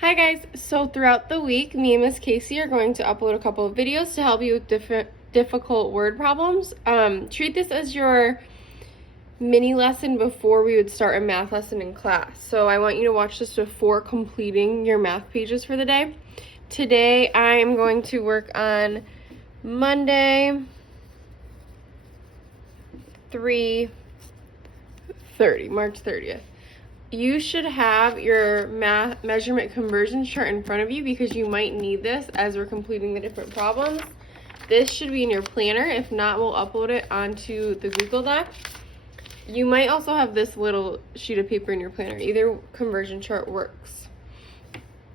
Hi guys, so throughout the week, me and Miss Casey are going to upload a couple of videos to help you with difficult word problems. Treat this as your mini lesson before we would start a math lesson in class. So I want you to watch this before completing your math pages for the day. Today I am going to work on Monday, 3/30, March 30th. You should have your math measurement conversion chart in front of you because you might need this as we're completing the different problems. This should be in your planner. If not, we'll upload it onto the Google Doc. You might also have this little sheet of paper in your planner. Either conversion chart works.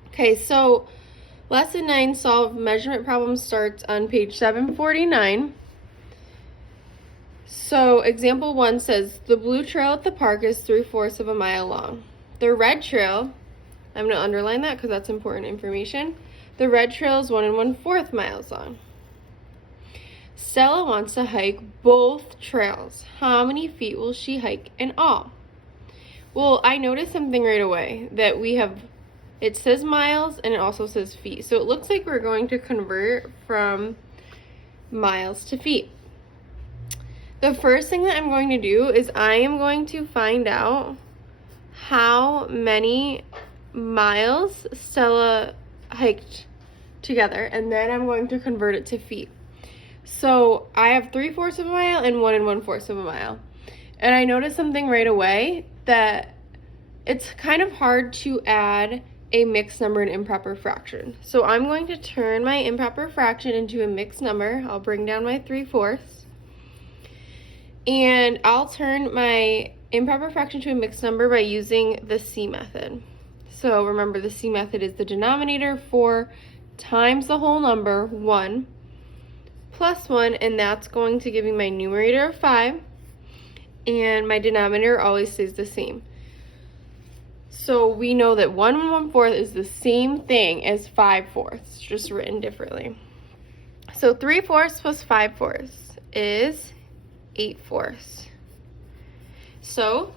Okay, so lesson 9, solve measurement problems, starts on page 749. So example 1 says, the blue trail at the park is 3/4 of a mile long. The red trail, I'm going to underline that because that's important information. The red trail is 1 1/4 miles long. Stella wants to hike both trails. How many feet will she hike in all? Well, I noticed something right away that it says miles and it also says feet. So it looks like we're going to convert from miles to feet. The first thing that I'm going to do is I am going to find out how many miles Stella hiked together, and then I'm going to convert it to feet. So I have 3/4 of a mile and 1 1/4 of a mile. And I noticed something right away that it's kind of hard to add a mixed number and improper fraction. So I'm going to turn my improper fraction into a mixed number. I'll bring down my 3/4. And I'll turn my improper fraction to a mixed number by using the C method. So remember, the C method is the denominator 4 times the whole number 1 plus 1, and that's going to give me my numerator of 5, and my denominator always stays the same. So we know that 1 1/4 is the same thing as 5/4, just written differently. So 3/4 plus 5/4 is 8/4. So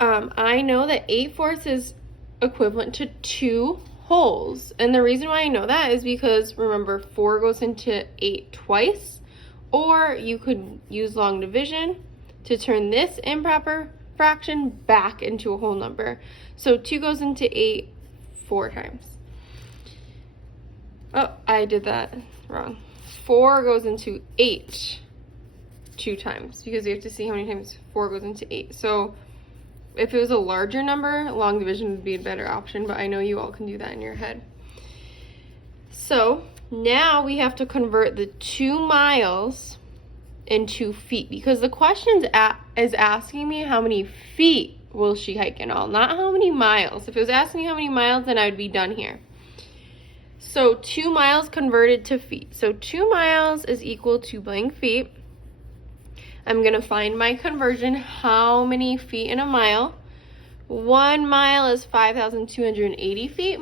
I know that 8/4 is equivalent to 2 wholes. And the reason why I know that is because, remember, 4 goes into 8 twice. Or you could use long division to turn this improper fraction back into a whole number. So 2 goes into 8 4 times. Oh, I did that wrong. 4 goes into 8 2 times because you have to see how many times 4 goes into 8. So if it was a larger number, long division would be a better option, but I know you all can do that in your head. So now we have to convert the 2 miles into feet because the question is asking me how many feet will she hike in all, not how many miles. If it was asking me how many miles, then I would be done here. So 2 miles converted to feet. So 2 miles is equal to blank feet. I'm going to find my conversion. How many feet in a mile? 1 mile is 5,280 feet.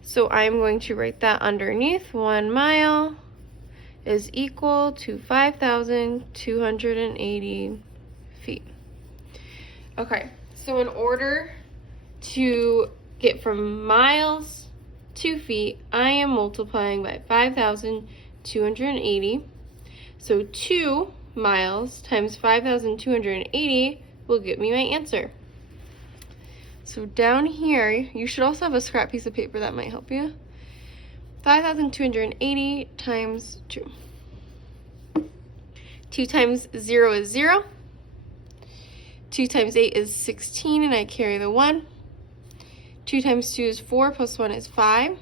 So I'm going to write that underneath. 1 mile is equal to 5,280 feet. Okay, so in order to get from miles to feet, I am multiplying by 5,280. So 2 miles times 5,280 will give me my answer. So down here, you should also have a scrap piece of paper that might help you. 5,280 times 2. 2 times 0 is 0. 2 times 8 is 16, and I carry the 1. 2 times 2 is 4, plus 1 is 5.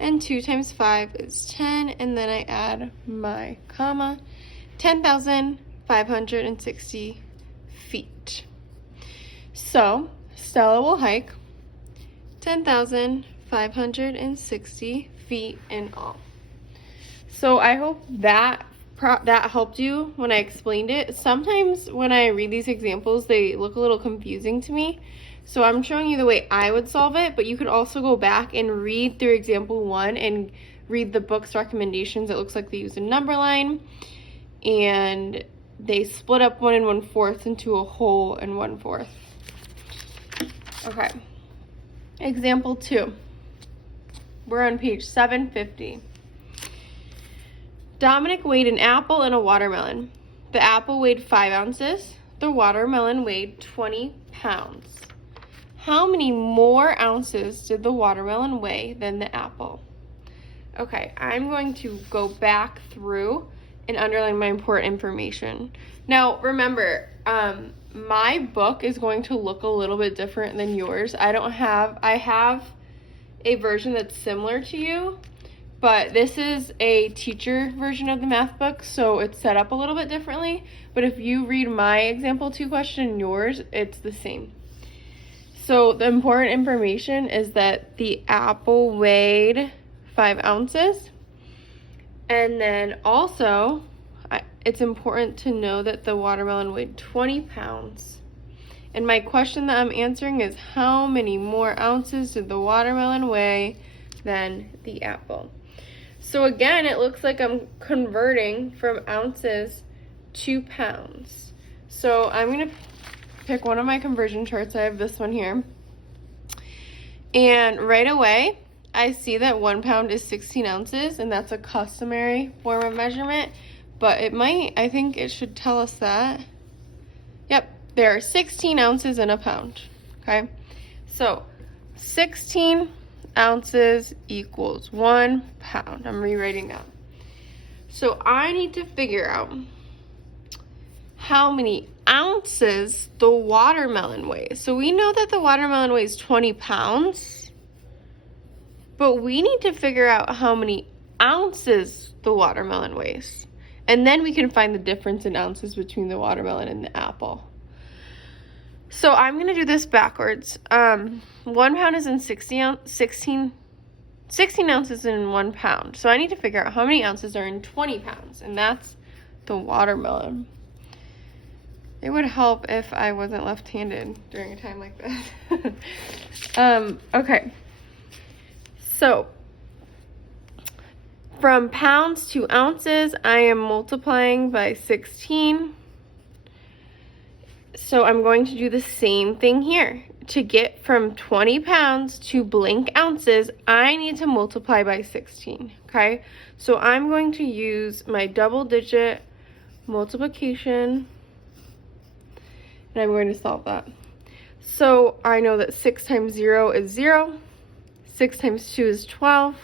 And 2 times 5 is 10, and then I add my comma. 10,560 feet. So Stella will hike 10,560 feet in all. So I hope that helped you when I explained it. Sometimes when I read these examples, they look a little confusing to me. So I'm showing you the way I would solve it, but you could also go back and read through example 1 and read the book's recommendations. It looks like they use a number line, and they split up 1 1/4 into a whole and 1/4. Okay. Example 2. We're on page 750. Dominic weighed an apple and a watermelon. The apple weighed 5 ounces. The watermelon weighed 20 pounds. How many more ounces did the watermelon weigh than the apple? Okay, I'm going to go back through and underline my important information. Now, remember, my book is going to look a little bit different than yours. I have a version that's similar to you, but this is a teacher version of the math book, so it's set up a little bit differently. But if you read my example 2 question and yours, it's the same. So the important information is that the apple weighed 5 ounces. And then also, it's important to know that the watermelon weighed 20 pounds. And my question that I'm answering is, how many more ounces did the watermelon weigh than the apple? So again, it looks like I'm converting from ounces to pounds. So I'm going to pick one of my conversion charts. I have this one here. And right away, I see that 1 pound is 16 ounces, and that's a customary form of measurement. But I think it should tell us that. Yep, there are 16 ounces in a pound. Okay, so 16 ounces equals 1 pound. I'm rewriting that. So I need to figure out how many ounces the watermelon weighs. So we know that the watermelon weighs 20 pounds, but we need to figure out how many ounces the watermelon weighs. And then we can find the difference in ounces between the watermelon and the apple. So I'm going to do this backwards. 1 pound is in 16 ounces in 1 pound. So I need to figure out how many ounces are in 20 pounds, and that's the watermelon. It would help if I wasn't left-handed during a time like this. Okay. So from pounds to ounces, I am multiplying by 16. So I'm going to do the same thing here. To get from 20 pounds to blank ounces, I need to multiply by 16, okay? So I'm going to use my double-digit multiplication, and I'm going to solve that. So I know that 6 times 0 is 0. 6 times 2 is 12.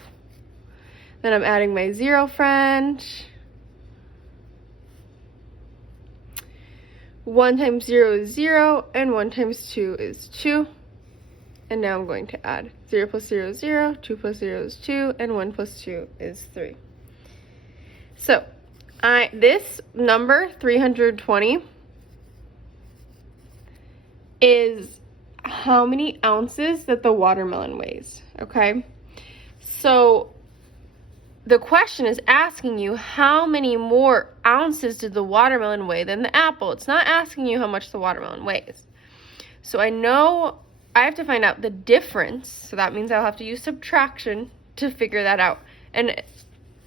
Then I'm adding my 0 friend. 1 times 0 is 0, and 1 times 2 is 2. And now I'm going to add 0 plus 0 is 0, 2 plus 0 is 2, and 1 plus 2 is 3. So this number, 320, is how many ounces that the watermelon weighs, okay? So the question is asking you how many more ounces did the watermelon weigh than the apple. It's not asking you how much the watermelon weighs. So I know I have to find out the difference. So that means I'll have to use subtraction to figure that out. And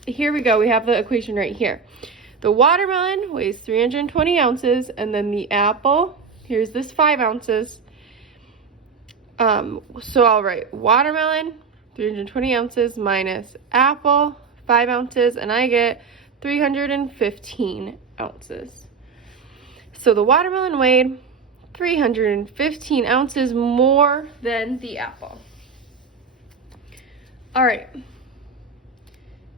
here we go. We have the equation right here. The watermelon weighs 320 ounces, and then the apple, here's this 5 ounces. So I'll write watermelon, 320 ounces minus apple, 5 ounces, and I get 315 ounces. So the watermelon weighed 315 ounces more than the apple. All right.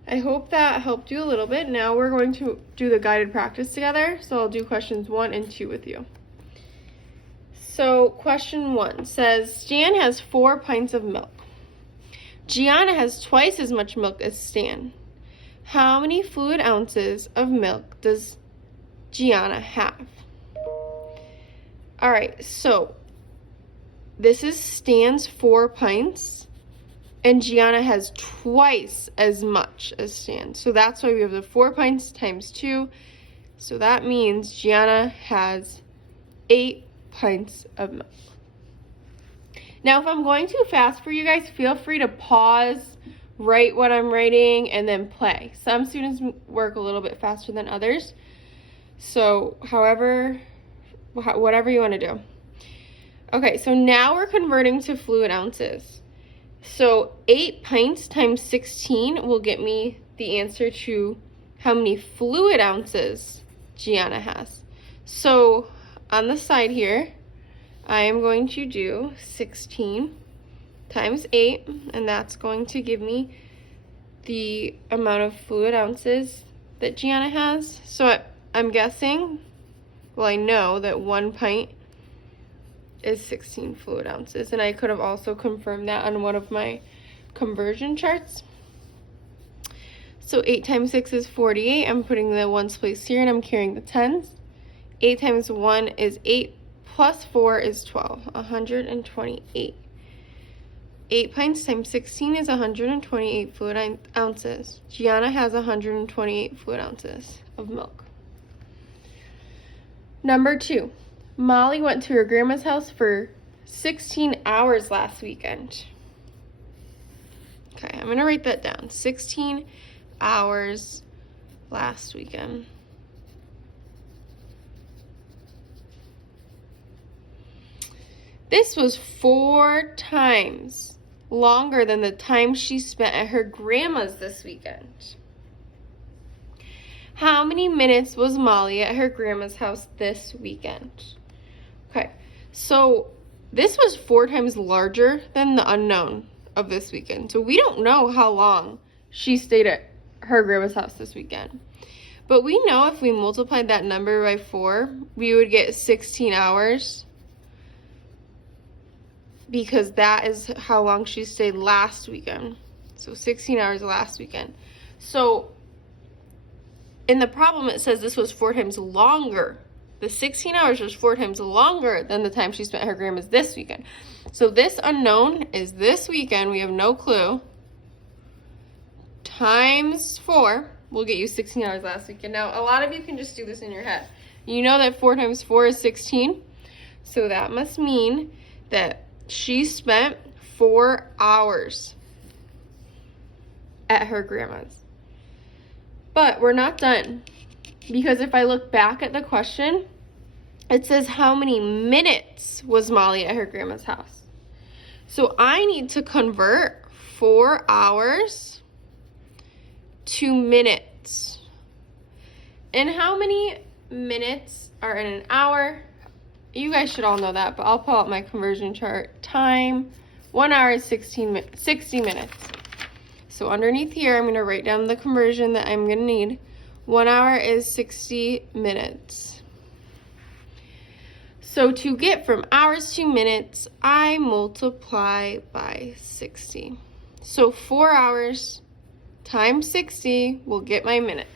I hope that helped you a little bit. Now we're going to do the guided practice together. So I'll do questions 1 and 2 with you. So question 1 says, Stan has 4 pints of milk. Gianna has twice as much milk as Stan. How many fluid ounces of milk does Gianna have? All right, so this is Stan's 4 pints, and Gianna has twice as much as Stan. So that's why we have the 4 pints times 2. So that means Gianna has 8 pints of milk. Now, if I'm going too fast for you guys, feel free to pause, write what I'm writing, and then play. Some students work a little bit faster than others. So whatever you want to do. Okay, so now we're converting to fluid ounces. So 8 pints times 16 will get me the answer to how many fluid ounces Gianna has. So on the side here, I am going to do 16 times 8, and that's going to give me the amount of fluid ounces that Gianna has. So I'm guessing, well, I know that 1 pint is 16 fluid ounces, and I could have also confirmed that on one of my conversion charts. So 8 times 6 is 48. I'm putting the ones place here, and I'm carrying the tens. 8 times 1 is 8, plus 4 is 12, 128. 8 pints times 16 is 128 fluid ounces. Gianna has 128 fluid ounces of milk. Number 2, Molly went to her grandma's house for 16 hours last weekend. Okay, I'm going to write that down. 16 hours last weekend. This was 4 times longer than the time she spent at her grandma's this weekend. How many minutes was Molly at her grandma's house this weekend? Okay, so this was 4 times larger than the unknown of this weekend. So we don't know how long she stayed at her grandma's house this weekend. But we know if we multiplied that number by 4, we would get 16 hours. Because that is how long she stayed last weekend. So 16 hours last weekend. So in the problem it says this was 4 times longer. The 16 hours was 4 times longer than the time she spent at her grandma's this weekend. So this unknown is this weekend. We have no clue. Times 4 will get you 16 hours last weekend. Now, a lot of you can just do this in your head. You know that 4 times 4 is 16. So that must mean that she spent 4 hours at her grandma's. But we're not done. Because if I look back at the question, it says how many minutes was Molly at her grandma's house. So I need to convert 4 hours to minutes. And how many minutes are in an hour? You guys should all know that, but I'll pull out my conversion chart. Time, 1 hour is 60 minutes. So underneath here, I'm going to write down the conversion that I'm going to need. 1 hour is 60 minutes. So to get from hours to minutes, I multiply by 60. So 4 hours times 60 will get my minutes.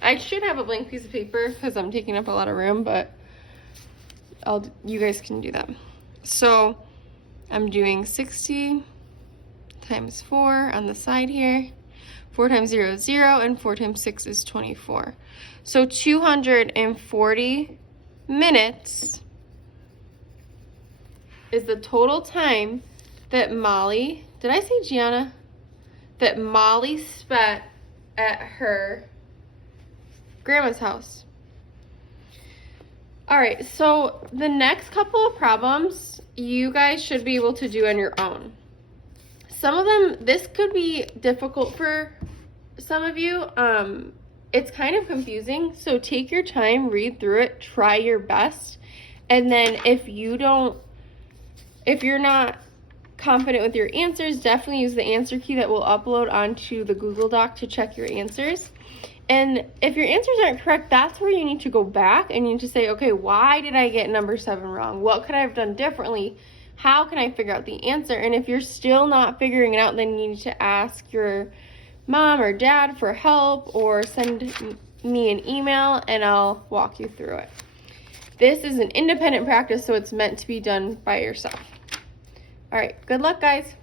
I should have a blank piece of paper because I'm taking up a lot of room, but you guys can do that. So I'm doing 60 times 4 on the side here. 4 times 0 is 0, and 4 times 6 is 24. So 240 minutes is the total time that Molly, did I say Gianna? That Molly spent at her grandma's house. All right, so the next couple of problems you guys should be able to do on your own. Some of them, this could be difficult for some of you. It's kind of confusing, so take your time, read through it, try your best, and then if you're not confident with your answers, definitely use the answer key that we'll upload onto the Google Doc to check your answers. And if your answers aren't correct, that's where you need to go back and you need to say, okay, why did I get number 7 wrong? What could I have done differently? How can I figure out the answer? And if you're still not figuring it out, then you need to ask your mom or dad for help or send me an email and I'll walk you through it. This is an independent practice, so it's meant to be done by yourself. All right, good luck, guys.